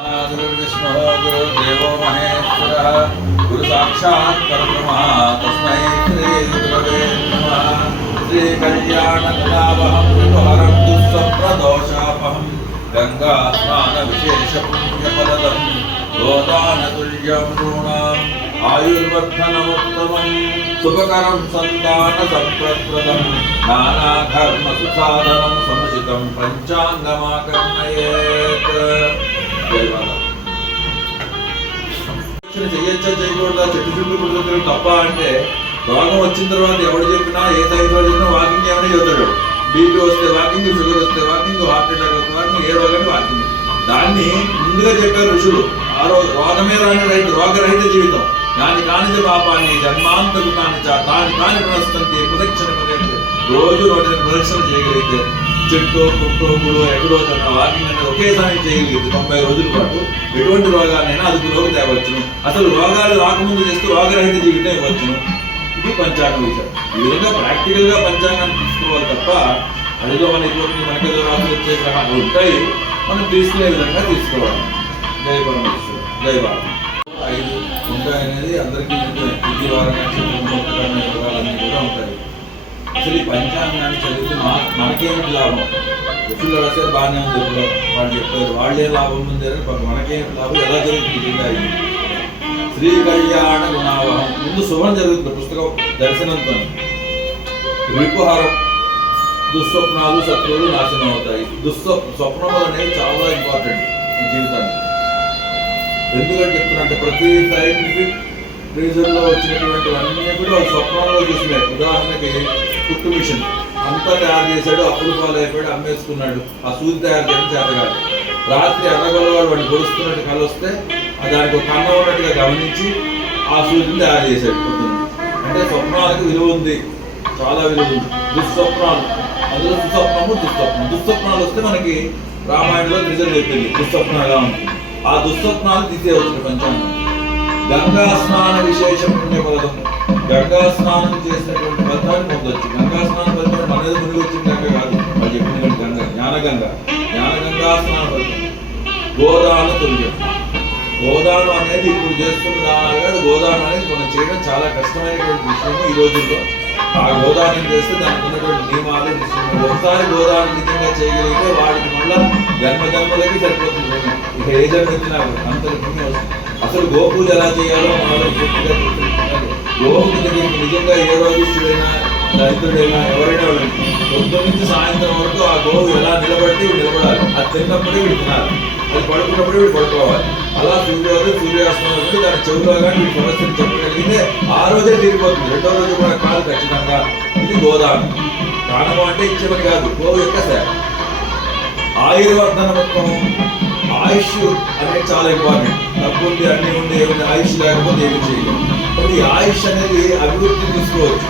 गुरुर्विष्णुः गुरुर्देवो महेश्वरः गुरु साक्षात् परब्रह्मः तस्मै श्री गुरवे नमः। श्री कल्याणकलावहं विहरं दुःस्वप्नदोषापहं गंगा स्नान विशेष पुण्यफलदं गोदानतुल्यं नृणाम् आयुर्वर्धनमुत्तमं शुभकरं सन्तान संप्रदं नानाधर्म सुसाधनं समुचितं पंचांगमाकर्णयेत्। చేయొచ్చా చేయకూడదా చెట్టు చుట్టూ కుడుతుంది తప్ప అంటే రోగం వచ్చిన తర్వాత ఎవడు చెప్పినా ఏ సైజులో చెప్పినా వాకింగ్ ఏమైనా చదువుతాడు. బీపీ వస్తే వాకింగ్, షుగర్ వస్తే వాకింగ్, హార్ట్ అటాక్ వస్తే వాకింగ్, ఏ రోగాన్ని వాకింగ్. దాన్ని ముందుగా చెప్పారు ఋషులు. ఆ రోగమే రాని రైతు రోగరహిత జీవితం దాని కానిది పాపాన్ని జన్మాంతకు దాని కాని ప్రస్తుతంతి ప్రదక్షిణ ప్రదక్షిణ రోజు 108 ప్రదక్షిణ చేయగలిగితే చెట్టు పుట్టు గుడు ఎక్కడో చోట వాకింగ్ అనేది ఒకేసారి చేయగలిగితే 90 రోజుల పాటు ఎటువంటి రోగాలైనా అదుపులోకి తేవచ్చును. అసలు రోగాలు రాకముందు చేస్తూ రోగరహిత జీవితం ఇవ్వచ్చును. ఇది పంచాంగ విషయం. ఈ విధంగా ప్రాక్టికల్ గా పంచాంగాన్ని తీసుకోవాలి తప్ప అదిలో మనకేదో రాత్రి వచ్చే గ్రహాలు ఉంటాయి, మనం తీసుకునే విధంగా తీసుకోవాలి. జై పరమేశ్వర, జై భారత్. 5 ఉంటాయనేది అందరికీ ఇది వారం యోగాలన్నీ కూడా ఉంటాయి. అసలు ఈ పంచాంగాన్ని చదివితే మనకేమిటి లాభం? ఋషులు రాశారు బాగానే ఉంది, ఇప్పుడు వాళ్ళు చెప్పారు వాళ్ళే లాభం ఉంది అని మనకేమిటి లాభం, ఎలా జరుగుతుంది? శ్రీ కళ్యాణ గుణావహం ముందు శుభం జరుగుతుంది. పుస్తకం దర్శనంతో రిపుహారం దుస్వప్నాలు శత్రువులు నాశనం అవుతాయి. స్వప్నములు అనేవి చాలా ఇంపార్టెంట్ జీవితానికి. ఎందుకంటే చెప్తున్నట్టు ప్రతి సైంటిఫిక్ రీజన్ లో వచ్చినటువంటివన్నీ కూడా స్వప్నంలో చూసినాయి. ఉదాహరణకి కుట్టు మిషన్ అంతా తయారు చేశాడు, అప్పులు పాలైపోయాడు, అమ్మేసుకున్నాడు. ఆ సూది తయారు చేయడం చేతగాడు. రాత్రి ఎర్రగొల్లవాడు వాడిని పొడుస్తున్నట్టు కళ వస్తే దానికి ఒక కన్నం ఉన్నట్టుగా గమనించి ఆ సూదిని తయారు చేశాడు పొద్దున్న. అంటే స్వప్నాలకు విలువ ఉంది, చాలా విలువ ఉంది. దుస్వప్నాలు అందులో సుస్వప్నము దుస్వప్నం. దుస్వప్నాలు వస్తే మనకి రామాయణంలో రిజల్ట్ చెప్పింది దుస్వప్నాలుగా ఉంటుంది. ఆ దుస్వప్నాలు తీసేవచ్చు పంచాంగం. గంగా స్నాన విశేష పుణ్యఫలం. గంగా స్నానం చేసినటువంటి ఫలితాన్ని పొందొచ్చు. గంగా స్నానం ఫలితం మనది మునిగి వచ్చిన గంగ కాదు, వాళ్ళు చెప్పినటువంటి గంగ జ్ఞానగంగా స్నాన ఫలితం. గోదాన తుల్యం. గోదానం అనేది ఇప్పుడు చేస్తున్న దానాలు కాదు. గోదానం అనేది మనం చేయడం చాలా కష్టమైనటువంటి విషయము ఈ రోజుల్లో. ఆ గోదానం చేస్తే దానికి ఉన్నటువంటి నియమాలు ఒకసారి గోదానం నిజంగా చేయగలిగితే వాడికి మళ్ళా జన్మలకి సరిపోతుంది. ఇక ఏ జన్మ వచ్చినా అంత పుణ్యం వస్తుంది. అసలు గోపూజ ఎలా చేయాలో మనం పూర్తిగా గోపూజ నిజంగా ఏ రోగిష్ఠుడైనా దరిద్రుడైనా ఎవరైనా పొద్దున్న నుంచి సాయంత్రం వరకు ఆ గోవు ఎలా నిలబడితే వీడు నిలబడాలి. అది తిన్నప్పుడే వీడు తినాలి, అది పడుకున్నప్పుడే వీడు పడుకోవాలి. అలా సూర్యాస్తమం దాని చెవులో కానీ వీడి సమస్యను చెప్పగలిగితే ఆ రోజే తీరిపోతుంది. రెండో రోజు కూడా కాదు ఖచ్చితంగా. ఇది గోదానం. దానము అంటే ఇచ్చేమని కాదు, గోవు యొక్క సేవ. ఆయుర్వర్ధన మొత్తం ఆయుష్ అనేది చాలా ఇంపార్టెంట్. డబ్బు ఉంది, అన్ని ఉండి ఏమైనా ఆయుష్ లేకపోతే ఏమి చేయలేము. కాబట్టి ఈ ఆయుష్ అనేది అభివృద్ధి తీసుకోవచ్చు.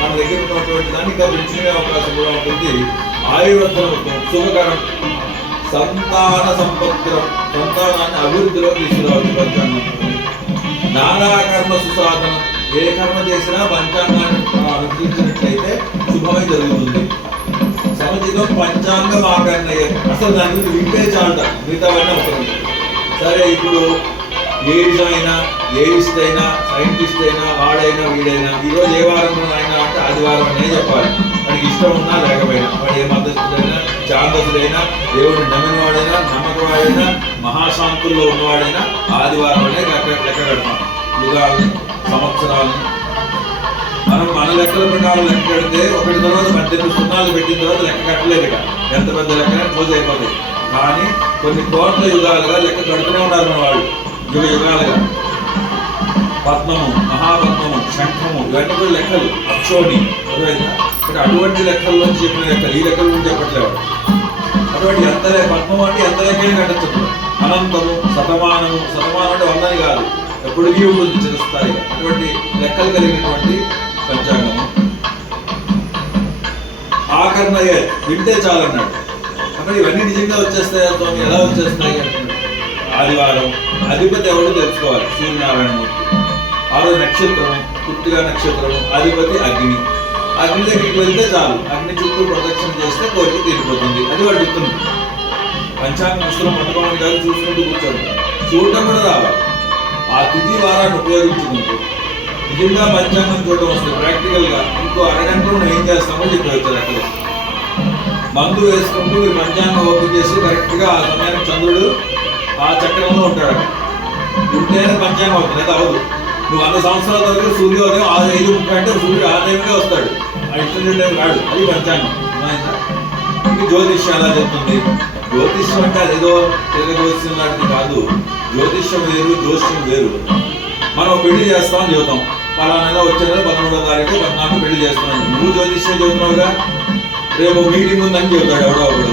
మన దగ్గర ఉన్నటువంటి దాన్ని ఇంకా పెంచుకునే అవకాశం కూడా ఉంటుంది. ఆయుర్వర్ధన మొత్తం శుభకరం. సంతాన సంపత్తిరం, సంతానాన్ని అభివృద్ధిలో తీసుకురావచ్చు పంచాంగం. నానా కర్మ సుసాధనం. ఏ కర్మ చేసినా పంచాంగాన్ని అనుసరించినట్లయితే శుభమై జరుగుతుంది. సముచితం పంచాంగం ఆకర్ణయ్య. అసలు దాని గురించి వింటే చాలట, మిగతావన్నీ అవసరం. సరే, ఇప్పుడు ఏ విషయమైనా ఏయిస్ట్ అయినా సైంటిస్ట్ అయినా వాడైనా వీడైనా ఈరోజు ఏ వారంలో అయినా అంటే ఆదివారం అనే చెప్పాలి. వాడికి ఇష్టం ఉన్నా లేకపోయినా, వాడు ఏ మద్దతుడైనా చాందసుడైనా దేవుడిని నమ్మిన వాడైనా నమ్మకవాడైనా మహాశాంతుల్లో ఉన్నవాడైనా ఆదివారం అనే లెక్క కడతాం. యుగాలు సంవత్సరాలు మనం మన లెక్కల ప్రకారం లెక్క కడితే ఒకటి తర్వాత 18 సున్నాలు పెట్టిన తర్వాత లెక్క కట్టలేదు. ఎంత పెద్ద లెక్క క్లోజ్ అయిపోతుంది. కానీ కొన్ని కోట్ల యుగాలుగా లెక్క కడుతూనే ఉన్నారు మన వాళ్ళు. యుగాలుగా పద్మము, మహాపద్మము, శంఖము ఇవన్నీ కూడా లెక్కలు. అక్షోణి అటువంటి లెక్కల్లోంచి చెప్పిన లెక్కలు. ఈ లెక్కల గురించి చెప్పట్లేదు. అటువంటి ఎంత పద్మము అంటే ఎంత లెక్కనే కట్టచ్చు. అనంతము, శతమానము. శతమానం అంటే 100 కాదు, ఎప్పటికీ ఉంటుంది చిరస్థాయి. అటువంటి లెక్కలు కలిగినటువంటి పంచాంగము. ఆకర్ణయ్య వింటే చాలన్నాడు. అక్కడ ఇవన్నీ నిజంగా వచ్చేస్తాయా స్వామి? ఎలా వచ్చేస్తాయి అంటున్నాడు. ఆదివారం అధిపతి ఎవరు తెలుసుకోవాలి. సూర్యనారాయణమూర్తి. ఆ రోజు నక్షత్రం పుట్టిగా నక్షత్రం, అధిపతి అగ్ని. అగ్ని దగ్గరికి వెళ్తే చాలు, అగ్ని చుట్టూ ప్రదక్షిణ చేస్తే కోరిక తీరిపోతుంది. అది వాడు చెప్తుంది. పంచాంగ పుస్తకం పట్టుకోవడం కాదు, చూసుకుంటూ కూర్చోండి. చూడటం కూడా రావాలి. ఆ తిథి వారాన్ని ఉపయోగించుకుంటూ నిజంగా పంచాంగం చూడడం వస్తుంది. ప్రాక్టికల్గా ఇంకో అరగంటలో మనం ఏం చేస్తామో చెప్పి వచ్చారు. అక్కడ మందు వేసుకుంటూ మీరు పంచాంగం ఓపెన్ చేసి కరెక్ట్గా ఆ సమయానికి చంద్రుడు ఆ చక్రంలో ఉంటాడు. ఉంటేనే పంచాంగం అవుతుంది, అయితే అవదు. నువ్వు 100 సంవత్సరాల వరకు సూర్యోదయం 6:05:30 అంటే సూర్యుడు ఆ టైంకే వస్తాడు, ఆ ఇష్టం టైం రాడు. అది పంచాంగం. ఇది జ్యోతిష్యం ఎలా చెప్తుంది? జ్యోతిష్యం అంటే అదేదో జ్యోతిష్యం లాంటిది కాదు. జ్యోతిష్యం వేరు, జ్యోతిష్యం వేరు. మనం పెళ్లి చేస్తామని చెబుతాం, పలానా నెల వచ్చే నెల 11వ తారీఖు 14 పెళ్లి చేస్తున్నాను. నువ్వు జ్యోతిష్యం చెబుతున్నావుగా, రేపు మీటింగ్ ఉందని చెబుతాడు ఎవడో ఒకడు.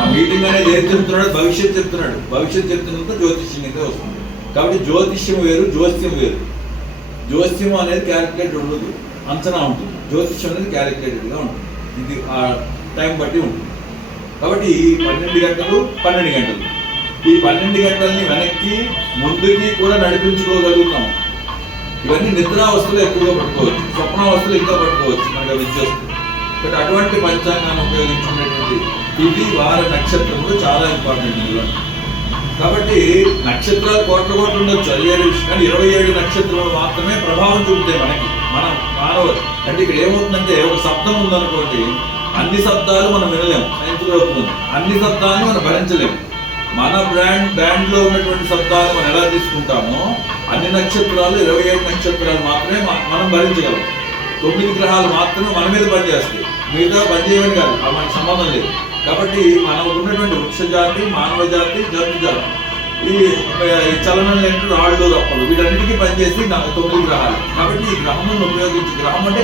ఆ మీటింగ్ అనేది ఏం చెప్తున్నాడు? భవిష్యత్తు చెప్తున్నాడు. భవిష్యత్తు చెప్తున్నంత జ్యోతిష్యం అయితే వస్తుంది. కాబట్టి జ్యోతిష్యం వేరు, జ్యోతిష్యం వేరు. జ్యోతిష్యం అనేది క్యాలిక్యులేట్ ఉండదు, అంచనా ఉంటుంది. జ్యోతిష్యం అనేది క్యాలిక్యులేటెడ్గా ఉంటుంది. ఇది ఆ టైం బట్టి ఉంటుంది. కాబట్టి ఈ 12 గంటలు ఈ 12 గంటల్ని వెనక్కి ముందుకి కూడా నడిపించుకోగలుగుతాం. ఇవన్నీ నిద్రావస్థలు ఎక్కువగా పట్టుకోవచ్చు, స్వప్నావస్థలు ఇంకా పట్టుకోవచ్చు మనకు విద్యోస్తుంది. బట్ అటువంటి పంచాంగాన్ని ఉపయోగించుకునేటువంటి తిథి వార నక్షత్రములు చాలా ఇంపార్టెంట్ ఇందులో. కాబట్టి నక్షత్రాలు కోట్ల ఉండొచ్చు, 57, కానీ 27 నక్షత్రాలు మాత్రమే ప్రభావం చూపుతాయి మనకి. మనం మానవ అంటే ఇక్కడ ఏమవుతుందంటే, ఒక శబ్దం ఉందనుకోండి, అన్ని శబ్దాలు మనం వినలేము. సైన్స్లో అవుతుంది, అన్ని శబ్దాలను మనం భరించలేము. మన బ్యాండ్లో ఉన్నటువంటి శబ్దాలు మనం ఎలా తీసుకుంటామో, అన్ని నక్షత్రాలు 27 నక్షత్రాలు మాత్రమే మనం భరించగలం. 9 గ్రహాలు మాత్రమే మన మీద పనిచేస్తాయి, మిగతా పనిచేయమని కాదు, అది మనకు సంబంధం లేదు. కాబట్టి మనకు ఉన్నటువంటి వృక్ష జాతి, మానవ జాతి, జంతు జాతి, ఈ చలనం లేని రాళ్ళు రప్పలు, వీటన్నిటికీ పనిచేసి 9 గ్రహాలు. కాబట్టి ఈ గ్రహములను ఉపయోగించి, గ్రహం అంటే